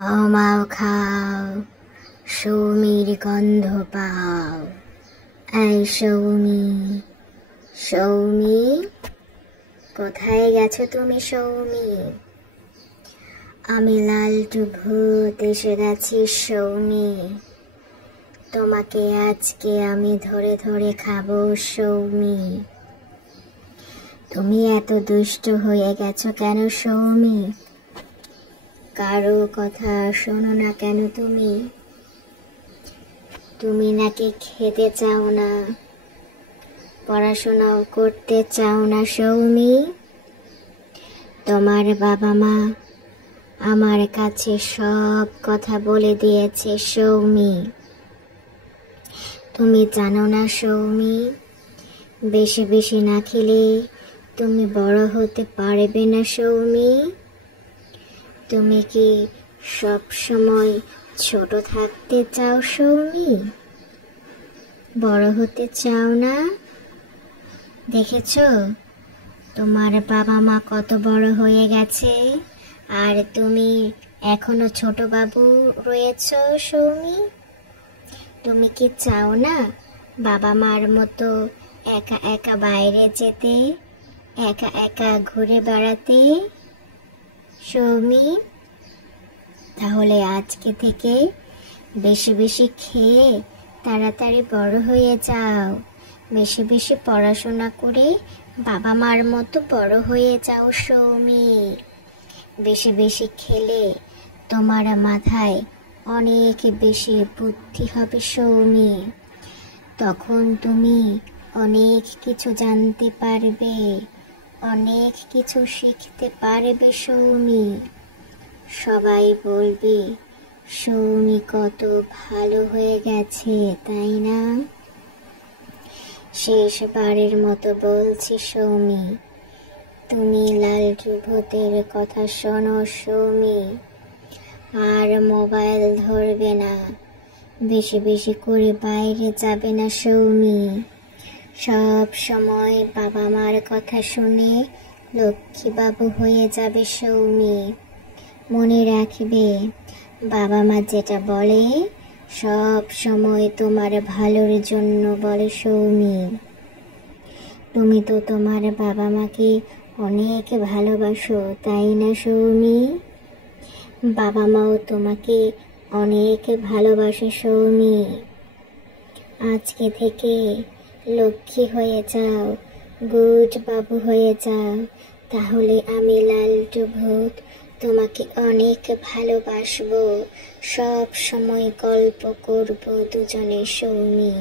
আমাও খাও, সৌমির গন্ধ পাও। এই সৌমি, সৌমি, কোথায় গেছো তুমি সৌমি? আমি লালটু ভূত এসে গেছি সৌমি। তোমাকে আজকে আমি ধরে ধরে খাবো সৌমি। তুমি এত দুষ্ট হয়ে গেছো কেন সৌমি? কারো কথা শোনো না কেন তুমি? তুমি নাকি খেতে চাও না, পড়াশোনাও করতে চাও না সৌমি? তোমার বাবা মা আমার কাছে সব কথা বলে দিয়েছে সৌমি। তুমি জানো না সৌমি, বেশি বেশি না খেলে তুমি বড় হতে পারবে না সৌমি। তুমি কি সব সময় ছোট থাকতে চাও সৌমি? বড় হতে চাও না? দেখেছো তোমার বাবা মা কত বড় হয়ে গেছে, আর তুমি এখনো ছোট বাবু রয়েছো সৌমি। তুমি কি চাও না বাবা মার মতো একা একা বাইরে যেতে, একা একা ঘুরে বেড়াতে সৌমি? তাহলে আজকে থেকে বেশি বেশি খেয়ে তাড়াতাড়ি বড় হয়ে যাও। বেশি বেশি পড়াশোনা করে বাবা মার মতো বড় হয়ে যাও সৌমি। বেশি বেশি খেলে তোমার মাথায় অনেক বেশি বুদ্ধি হবে সৌমি। তখন তুমি অনেক কিছু জানতে পারবে, অনেক কিছু শিখতে পারবে সৌমি। সবাই বলবে সৌমি কত ভালো হয়ে গেছে, তাই না? শেষবারের মতো বলছি সৌমি, তুমি লালটু ভূতের কথা শোনো সৌমি। আর মোবাইল ধরবে না, বেশি বেশি করে বাইরে যাবে না সৌমি। সব সময় বাবা মার কথা শুনে লক্ষ্মী বাবু হয়ে যাবে সৌমি। মনে রাখবে, বাবা মা যেটা বলে সব সময় তোমার ভালোর জন্য বলে সৌমি। তুমি তো তোমার বাবা মাকে অনেক ভালোবাসো, তাই না সৌমি? বাবা মাও তোমাকে অনেক ভালোবাসে সৌমি। আজকে থেকে লক্ষ্মী হয়ে যাও, গুড বাবু হয়ে যাও। তাহলে আমি লালটু ভূত তোমাকে অনেক ভালোবাসবো, সব সময় গল্প করব দুজনে সৌমি।